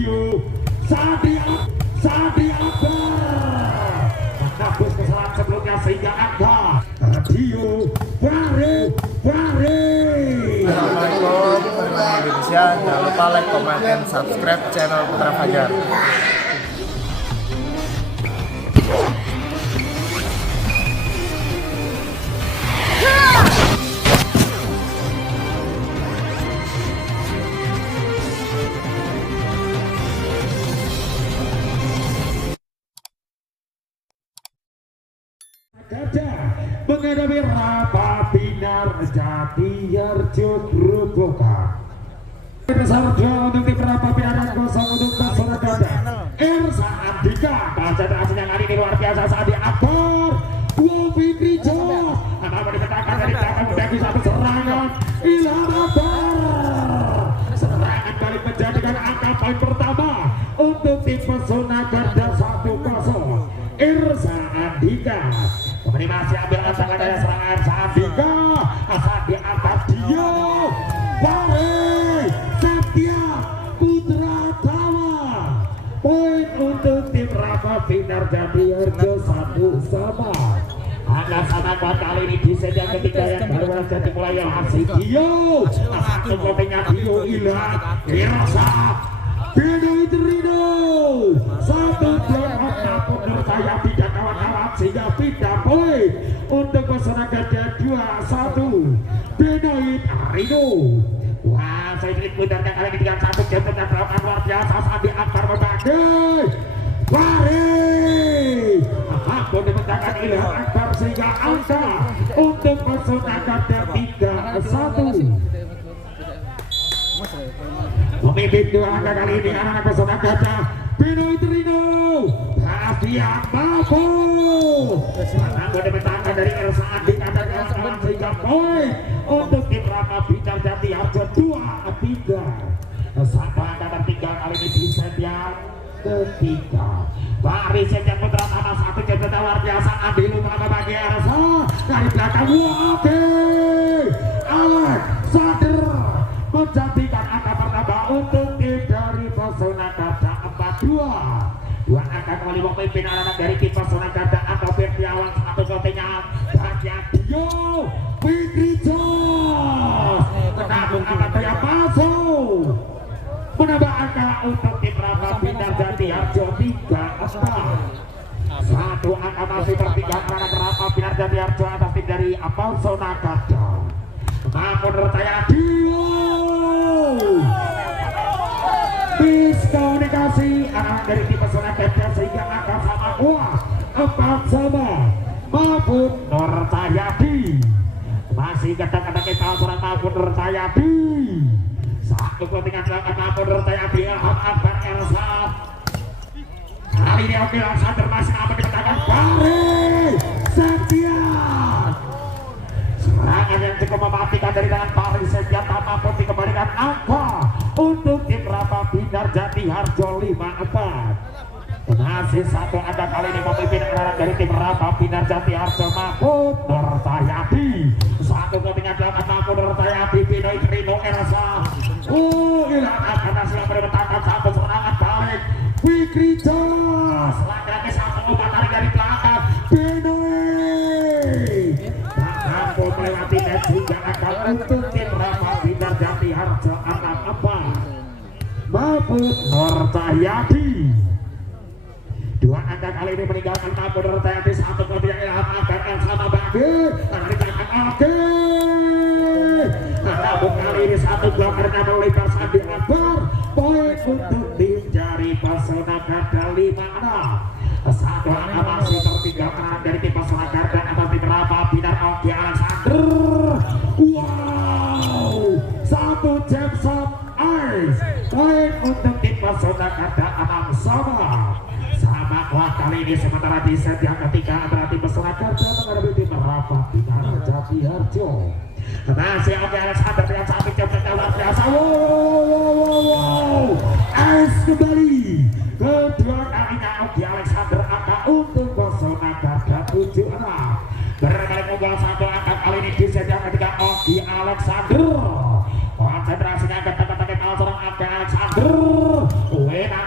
Dio Sadi Akbar menembus kesalahan sebelumnya sehingga angka Dio Fahri. Assalamualaikum warahmatullahi Indonesia. Jangan lupa like, comment, dan subscribe channel Putra Fajar. Gajah menghadapi Rafa Binar Jatiharjo Grobogan. Besar 2 untuk tim Rafa Binar dan 0 untuk Pesona Gajah. Ersa Andika konsentrasinya kali ini luar biasa saat di Akbar. Fikri Jos akan dipetakan dari belakang bagi satu serangan Ilham Akbar. Serangan balik menjadikan angka poin pertama untuk tim Pesona Gajah 1-0. Ersa Andika kembali masih ambil tangan dari serangan Sandika asal diangkat dia Fahri Satya Putra Tawa. Poin untuk tim Rafa Binar Jatiharjo 1-1. Angka sama kuat kali ini di set yang ketiga yang baru saja dimulai yang masih Dio satu kopenya Dio hilang Irsa Beno Itrino satu blok apapun menurut saya tidak kawan-kawan sehingga pindah poin untuk Pesona Gajah 2-1 Benoit Rino. Wah, saya ingin benarnya kali ini dengan satu jam penyeberangan luar biasa Sandi Akbar membagi Fahri apapun dipecahkan Ilham Akbar sehingga angka untuk Pesona Gajah 3-1. Memimpin 2 angka kali ini anak-anak Pesona Gajah Benoit Rino Bastian Babo namun dipecahkan dari Ersa Andika dan kawan-kawan sehingga poin untuk tim Rafa Binar Jatiharjo 2-3. Satu angka tertinggal kali ini di set yang ketiga. Fahri Satya Putra Tawa satu jam luar biasa Andi Lumaga bagi Ersa dari belakang. Oke Alex Sader menjadikan angka pertama untuk tim dari Pesona Gajah 4-2. 2 angka kembali memimpin anak-anak dari tim Pesona Gajah atau Firtiawan satu kontenya bagian Dio Fikri Jos menabung angka yang masuk menambah angka untuk tim Rafa Binar Jatiharjo 3-4. Satu angka masih tertinggal anak Rafa Binar Jatiharjo atas tim dari Pesona Gajah. Namun percaya Dio miskomunikasi anak dari tim Pesona Gajah sehingga angka sama kuat 4-4. Mahfud Nur Cahyadi masih kadang-kadang kita seorang Mahfud Nur Cahyadi satu ketinggalan belakang Mahfud Nur Cahyadi Ilham Akbar Ersa kali ini oke langsung masih aman dikatakan Fahri Satya. Serangan yang cukup mematikan dari tangan Fahri Satya pun dikembalikan angka untuk tim Rafa Binar Jatiharjo 5-4. Masih satu angka kali ini memimpin anak dari tim Rafa Binar Jatiharjo Mahfud Nur Cahyadi satu ketinggalan belakang Mahfud Nur Cahyadi Benoit Rino Ersa hilang akan hasil berbentangan satu serangan balik Fikri Jos laki-laki satu umpan tarik dari belakang Benoit mampu melewati net juga akan untuk tim Rafa Binar Jatiharjo 4-4. Mahfud Nur Cahyadi 2 angka kali ini meninggalkan Mahfud Nur Cahyadi satu kontenya Ilham Akbar Ersa bagi dari belakang oke namun kali ini satu blokernya melipar Sandi Akbar. Poin untuk tim dari Pesona Gajah 5-6. Satu angka masih tertinggal anak dari tim Pesona Gajah atau tim Rafa Binar Ogi Alexander. Wow, satu jam shot ice. Poin untuk tim Pesona Gajah 6-sama kuat kali ini sementara di set yang ketiga antara tim Pesona Gajah menghadapi tim Rafa Binar Jatiharjo. Masih oke Alexander dengan satu jam luar biasa. Wow, es kembali kedua kalinya Ogi Alexander angka untuk Pesona Gajah 7-6. Berkali unggul satu angka kali ini di set yang ketiga Ogi Alexander. Konsentrasinya ketat-ketat seorang Ogi Alexander. Wena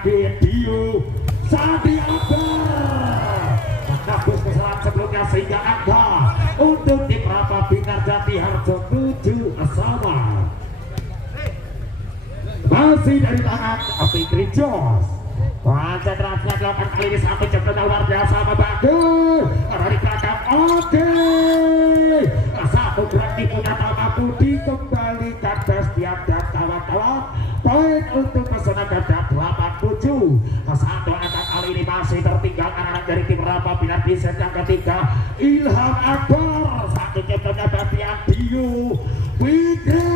bagi Dio Sandi Akbar menembus kesalahan sebelumnya sehingga angka untuk tim Rapa Binar Jati Harjo 7 sama. Masih dari tangan Fikri Jos. Konsentrasinya dilakukan kali ini satu jemput luar biasa bagus dari belakang. Oke, satu gerak diputar mampu dikembalikan Bastian dan kawan-kawan. Poin untuk Pesona Ganda 87. Satu angka kali ini masih tertinggal anak-anak dari tim Rapa Binar di set yang ketiga. Ilham Akbar satu jemputnya Bastian Dio Fikri.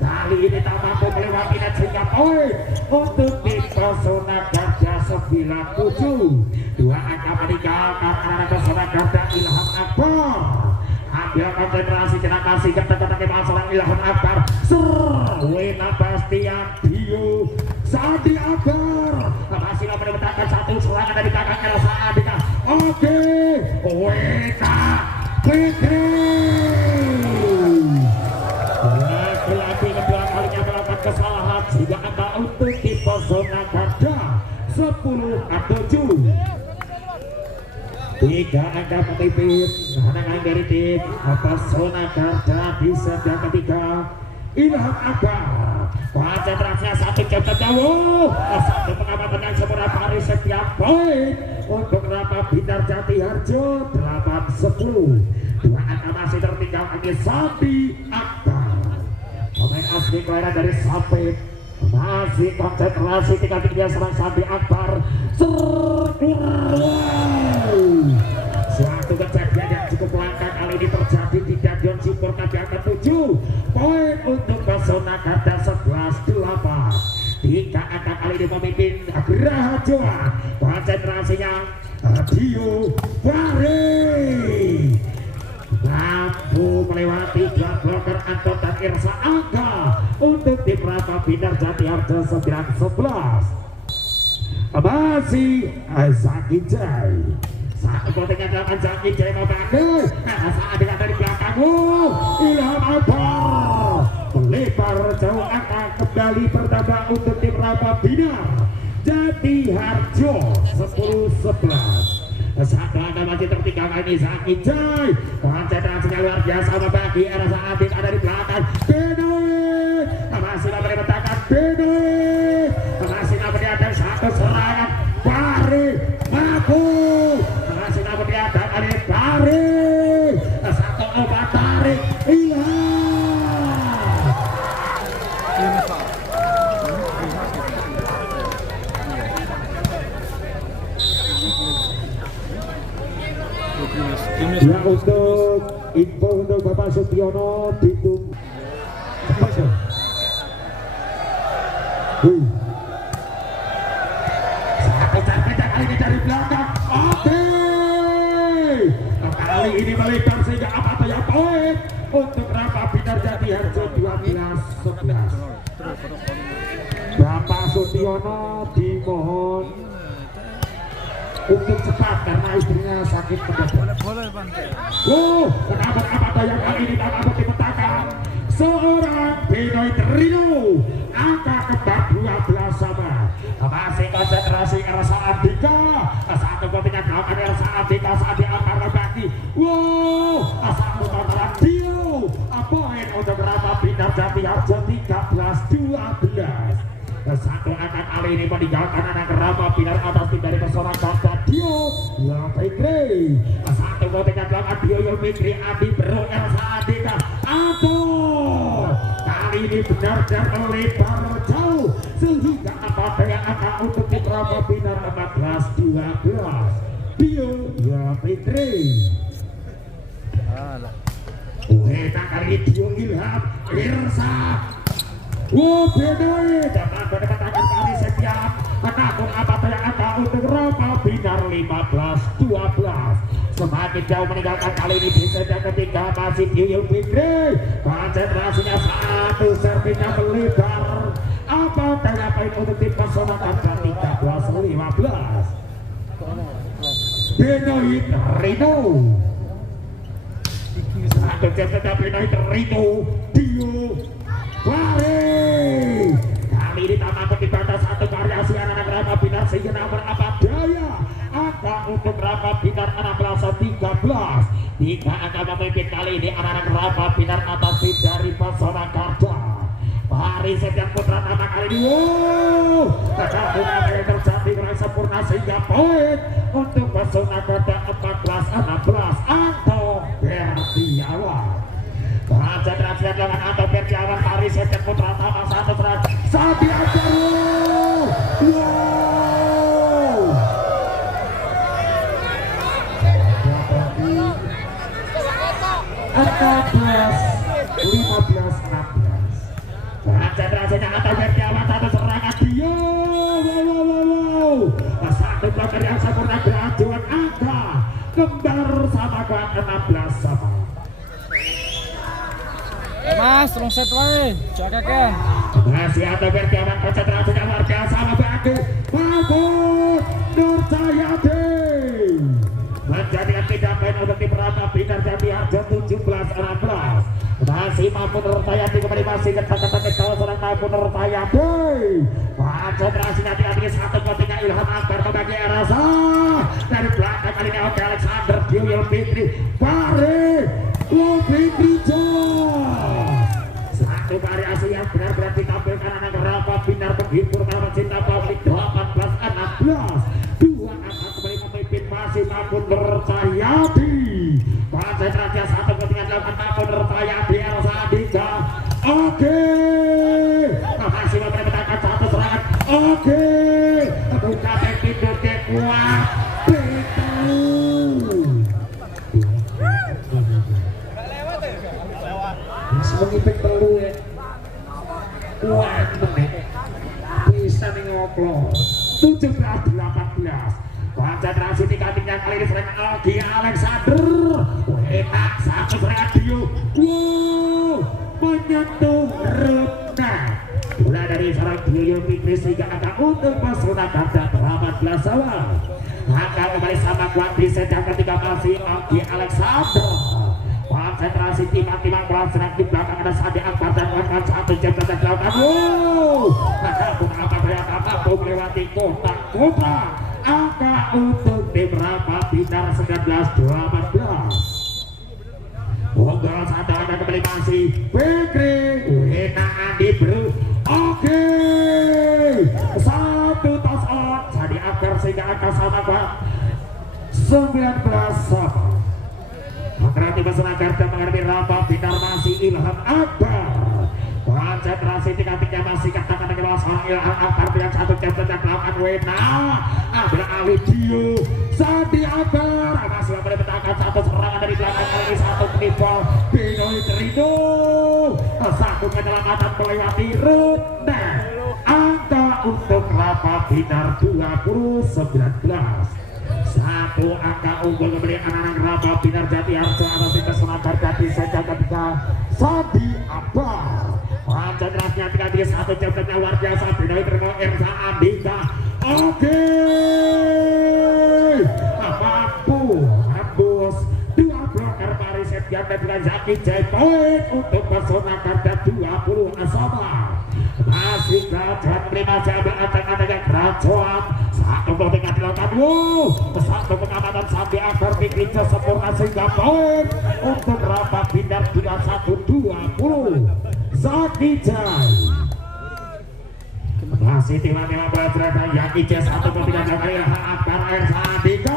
Kali ini tak mampu melewati net sehingga poin untuk tim Pesona Ganda 97. Dua angka meninggalkan anak Pesona Ganda Ilham Akbar. Ambil konsentrasi kena kasih ketek-ketek masalah Ilham Akbar. Serwena Bastian Dio Sandi Akbar masih mendapatkan satu serangan dari kakak Elsa Andika. Oke, Wena Fikri lagi kedua kalinya melakukan kesalahan sehingga angka untuk tim Pesona Ganda 10-7. Tiga angka menipis kemenangan dari tim Pesona Ganda di set yang ketiga. Ilham Akbar konsentrasinya satu jam terjauh satu pengamatan yang sempurna Paris setiap poin untuk Rapa Binar Jati Harjo 8-10. Dua angka masih tertinggal lagi Sandi Akbar. Pemain asli kelahiran dari Sampit masih konsentrasi tinggal serang Sandi Akbar. Suatu kejadian yang cukup langka kali ini terjadi di Stadion Supporter di angka 7. Poin untuk Pesona Ganda 11-8. Tiga angka kali ini memimpin Geraha Joa. Konsentrasinya Dio Fahri mampu melewati dua bloker Anton dan Irsa Angga untuk tim Rapa Binar Jati Harjo 9-11. Masih Zaki Jai satu kontingen dalam Zaki Jai membantu saat dari belakang. Ilham Akbar melebar jauh angka kembali bertambah untuk tim Rapa Binar Jati Harjo 10-11. Satu anda masih tertinggal ini Zaki Jai. Konsentrasinya luar biasa bagi Erasa Adit ada di belakang. Benoit masih mendapatkan Benoit masih mendapatkan satu serangan. Fahri mampu masih mendapatkan dari Fahri satu obat tarik. Iya ya, untuk info untuk Bapak Sutiono ditunggu. Satu carpeta kali ini dari belakang. Oke, kali ini melebar sehingga apa ya poin untuk Rapa Binar Jati Harjo 12-11. Bapak Sutiono dimohon untuk cepat karena istrinya sakit mendadak. Kenapa yang kali ini tak mampu dipetakan seorang Benoit Rino angka kembar 12 sama. Masih konsentrasi Elsa Andika satu kontingen kawan Elsa Andika saat diangkat bagi. Satu konteran Dio poin untuk Rapa Binar Jati Harjo 13-12. Satu angka kali ini meninggalkan anak Rapa Binar atas tim dari Pesona Ganda Dio Fikri. Satu kontingen belakang Dio Fikri Adi Bro Elsa Andika. Kali ini benar-benar melebar jauh sehingga apa yang akan untuk tim Rapa Binar 14-12. Dio Fikri. Kita kali ini Dio Ilham Irsa. Benoit dapat mendapatkan kali setiap. Namun apa yang ada untuk Rapa Binar 15-12. Semakin jauh meninggalkan kali ini di set yang ketiga masih Dio Fikri. Konsentrasinya satu servisnya melebar. Apa poin untuk tim Pesona Ganda 13-15. Benoit Rino satu jam Benoit Rino Dio Fahri kali ini tak mampu dibatas untuk Rapat Binar 16-13. 3 angka memimpin kali ini anak-anak Rapat Binar atas tim dari Pesona Karda. Hari Setiap Putra nama kali ini. Kecantikan yang terjadi dengan sempurna sehingga poin untuk Pesona Karda 14-16. Anto Bertiawan. Konsentrasi dengan Anto Bertiawan. Hari Setiap Putra nama 1 terakhir. Sabi Ajaru. Wow. 15-16. Konsentrasinya Anto Bertiawan, satu serangan dia. Wow. Satu bloker yang sempurna kerajuan angka kembar sama kuat 16 sama. Mas, terus set wae, jaga kan. Masih Anto Bertiawan, konsentrasinya luar biasa, bagi Mahfud Nur Cahyadi menjadikan 3 poin untuk tim Rapat Binar Jatiharjo 17-16. Masih Mahfud Nur Cahyadi kembali masih ketat-ketat ke seorang Mahfud Nur Cahyadi. Konsentrasinya tinggi satu kotinya Ilham Akbar membagi Erasa dari belakang kali ini Oke Alexander Diul Fitri Pare Fitri satu variasi yang benar-benar ditampilkan anak Rapat Binar menghibur karena cinta publik 18-16. 2 angka kembali memimpin masih Mahfud Nur Cahyadi. Konsentrasi satu ketinggian dilakukan Mahfud Nur Cahyadi Elsa Andika. Oke, masih mempertahankan satu serangan. Oke, buka pintu ke kuat pintu. Mengipik perlu ya kuat bisa ngoplos 17-18. Konsentrasi tingkat-tingkat kali ini serangan Algi Alexander enak satu serangan Dio. Wow, menyentuh Rutna bola dari seorang Dio Fitri sehingga angka untuk Pesona Karda 18 awal. Angka kembali sama kuat di set yang ketiga masih Algi Alexander. Konsentrasi tiba-tiba serang di belakang ada Sandi Akbar dan kawan satu jam dan dilakukan. Maka pun apa daya mampu melewati kota. Angka untuk tim Rapat Binar 19-18. Unggul satu angka kembali masih Fikri Wena Andi Bro. Oke, satu toss on Sandi Akbar sehingga angka sama kuat 19 sama. Mengerti Pesona Karda menghadapi Rapat Binar masih Ilham Akbar. Konsentrasi tingkat-tinggi masih katakan dengan seorang Ilham Akbar dengan satu jam sejak melakukan Wena ambil alih Dio Sandi Akbar masih mendapatkan satu serangan dari belakang kali ini satu penipu Binoy Trino satu penyelamatan melewati Rutna. Angka untuk Rapat Binar 20-19. Satu angka unggul kembali anak-anak Rapat Binar Jatiharjo atas tim Pesona Karda di sejak ketiga Sandi Akbar. Konsentrasinya tinggal satu jam luar biasa Binoy Trino Ersa Andika. Oke, mampu ambus 2 bloker Paris Septian dan juga Zaki Jai. Poin untuk Pesona Karda 20 sama. Masih Kerajaan menerima jabatan acak-acaknya Kerajaan. Satu gol tinggal dilakukan. Satu pengamatan Sandi Akbar Fikri sempurna sehingga poin untuk Rapat Binar 21-20. Zaki Jai masih tiba-tiba berada Zaki Jai satu gol tinggal dilakukan Ilham Akbar Ersa Andika.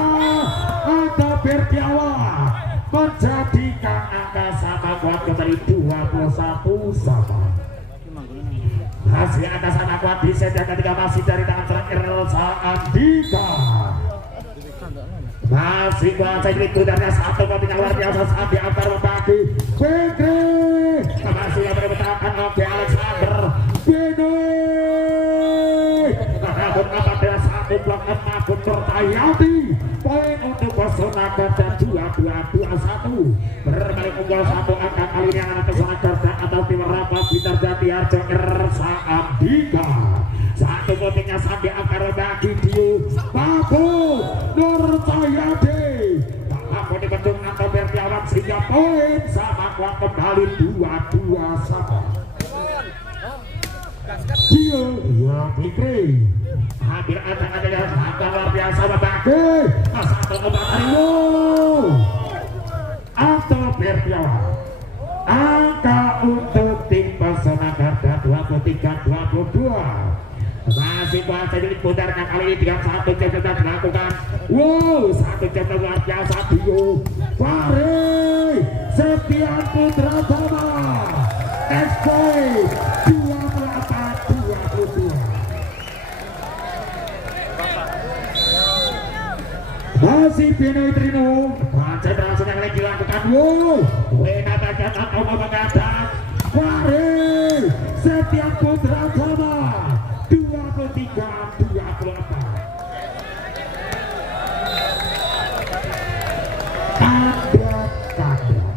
Anto Bertiawan menjadikan angka sama kuat kembali 21 sama. Masih ada sana kuat di set yang ketiga masih dari tangan serang Elsa Andika. Masih kuat itu dari satu kopinya luar biasa Sandi Akbar membagi Fikri. Masih yang berbentangan Oke Alexander Binoy. Namun apabila satu blok Mahfud Nur Cahyadi. Poin untuk Pesona Karda 22-21. Berkali unggul satu angka kali ini anak Pesona Karda atau tim Rapat Binar Jatiharjo Ersa Andika. Satu potingnya Sandi Akbar bagi Dio Mahfud Nur Cahyadi. Mampu dibendung Anto Bertiawan sehingga poin sama kuat kembali 22 sama. Dio Fikri hampir ada yang sangat luar biasa membagi satu obat Rio atau Bertiawan. Angka untuk tim Pesona Garda 23-22 masih bahasa diputarkan kali ini dengan satu jam sudah dilakukan. Wow, satu jam luar biasa Dio Fahri Septian Putra Tama SP 28-22. Masih Benoy Trino konsentrasi yang lagi dilakukan. Wow, Wena Bagat atau Mengadang Fahri Septian Putra Tama 23-24. Kadang-kadang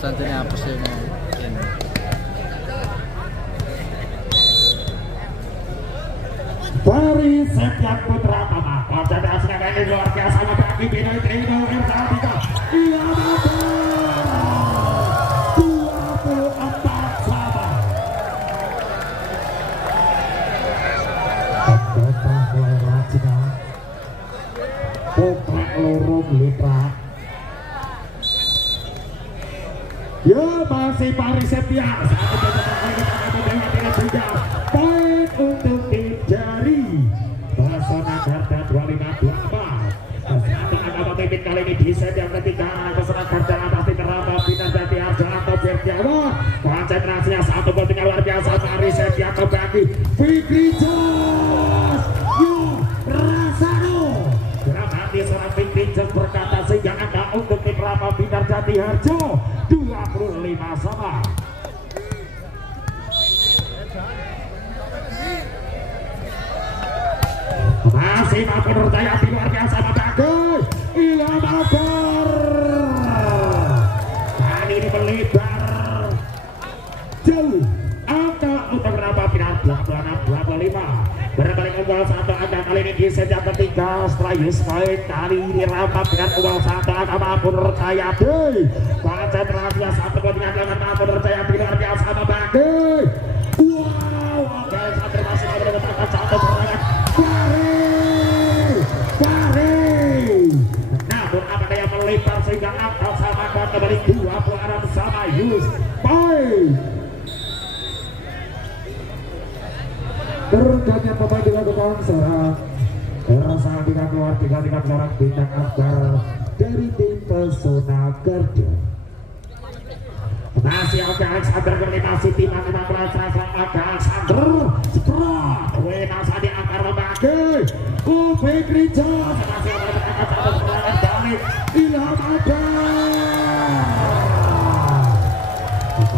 Santai apa sih mau? Fahri Septian Putra Tama konsentrasi yang lagi luar biasa membagi Benoy Trino Ersatika. Iya betul 24 sama. Potlek lorong litrak. Ya masih Fahri Septian. Poin untuk tim dari Pesona Garda 25-24. Akan memimpin kali ini di set yang ketiga. Pesona Garda atas tim Rama Bintang Jati Arja atau Bertiawan. Konsentrasinya satu pentingnya luar biasa. Fahri Septian membagi Fikri Jos. Yo Rasano. Berarti seorang Fikri Jos berkata sehingga angka untuk tim Rama Bintang Jati Harjo 25 sama. Masih mampu percaya di luar biasa membagi Ilham Akbar. Kali ini melebar jauh. Angka untuk Rama Bintang 26-25. Berbalik unggul satu angka kali ini di set yang ketiga setelah Yuspoin. Kali ini Rama Bintang unggul satu angka mampu percaya di konsentrasinya satu dengan mampu percaya di luar biasa membagi. Wow, oke satu masih mendapatkan satu serangan Fahri. Namun apakah yang melebar sehingga angka sama kembali 26 sama Yuspoin. Bergantian pemain dilakukan serang. Rasa tidak keluar tinggal seorang Bintang Akbar dari tim Pesona Garda. Masih Oke Alexander koordinasi tim 15 Rasa Oke Alexander Sprot Wena Sadi Akbar membagi Fikri Jos. Masih mendapatkan satu serangan dari Ilham Akbar.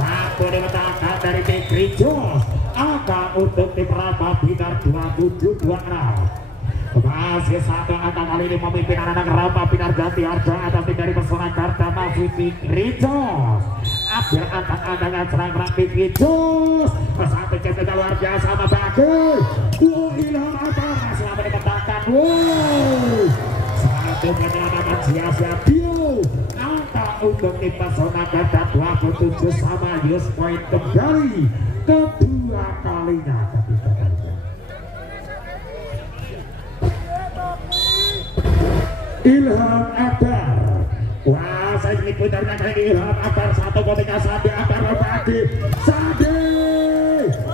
Waktu diletakkan dari Fikri Jos. Angka untuk tim Rama Bintang 27-26. Masih satu angka kali ini memimpin anak-anak Rama Bintang Jati Harja atas tim dari Pesona Garda masih Fikri Jos. Ambil angkat-angkat serang Fikri Jos. Satu jempol luar biasa membagi. Ilham Akbar masih mendapatkan. Satu penyelamat sia-sia Dio. Angka untuk tim Pesona Garda 27 sama Yuspoin kembali kedua kalinya. Ilham Akbar. Wah, saya ini putarnya kali ini Ilham Akbar satu ketika Sadi Akbar membagi. Sadi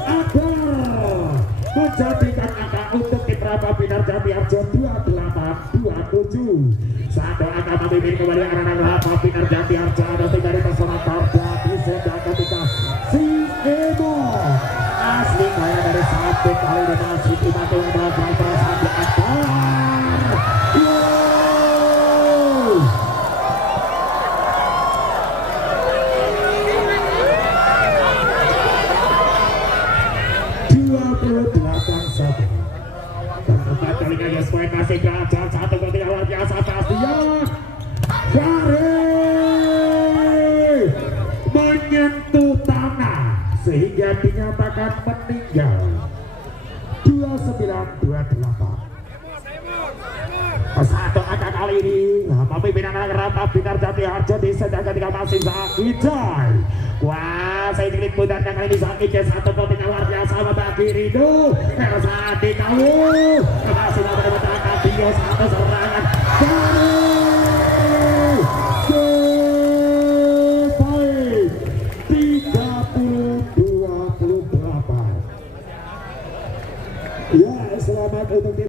Akbar menjadikan angka untuk tim Rama Bintang Jati Harjo 28-27. Satu angka memimpin kembali anak-anak Rama Bintang Jati Harjo atau tim dari Pesona Garda di set yang ketiga. Si Emo asli kaya dari satu kali dan masih dibantu oleh Sadi Akbar. Yuspoin masih gagal satu ketika luar biasa Bastian Fahri menyentuh tanah sehingga dinyatakan meninggal. 29-28. satu angka kali ini pemimpinan Rata Binar Jati Harjo di sedang ketika masih Zakijai kuasai di liputan yang kali ini Zakijai satu poting luar biasa bagi Rido Ersadi Kawu masih menggunakan video satu serangan dari 30-28 ya selamat untuk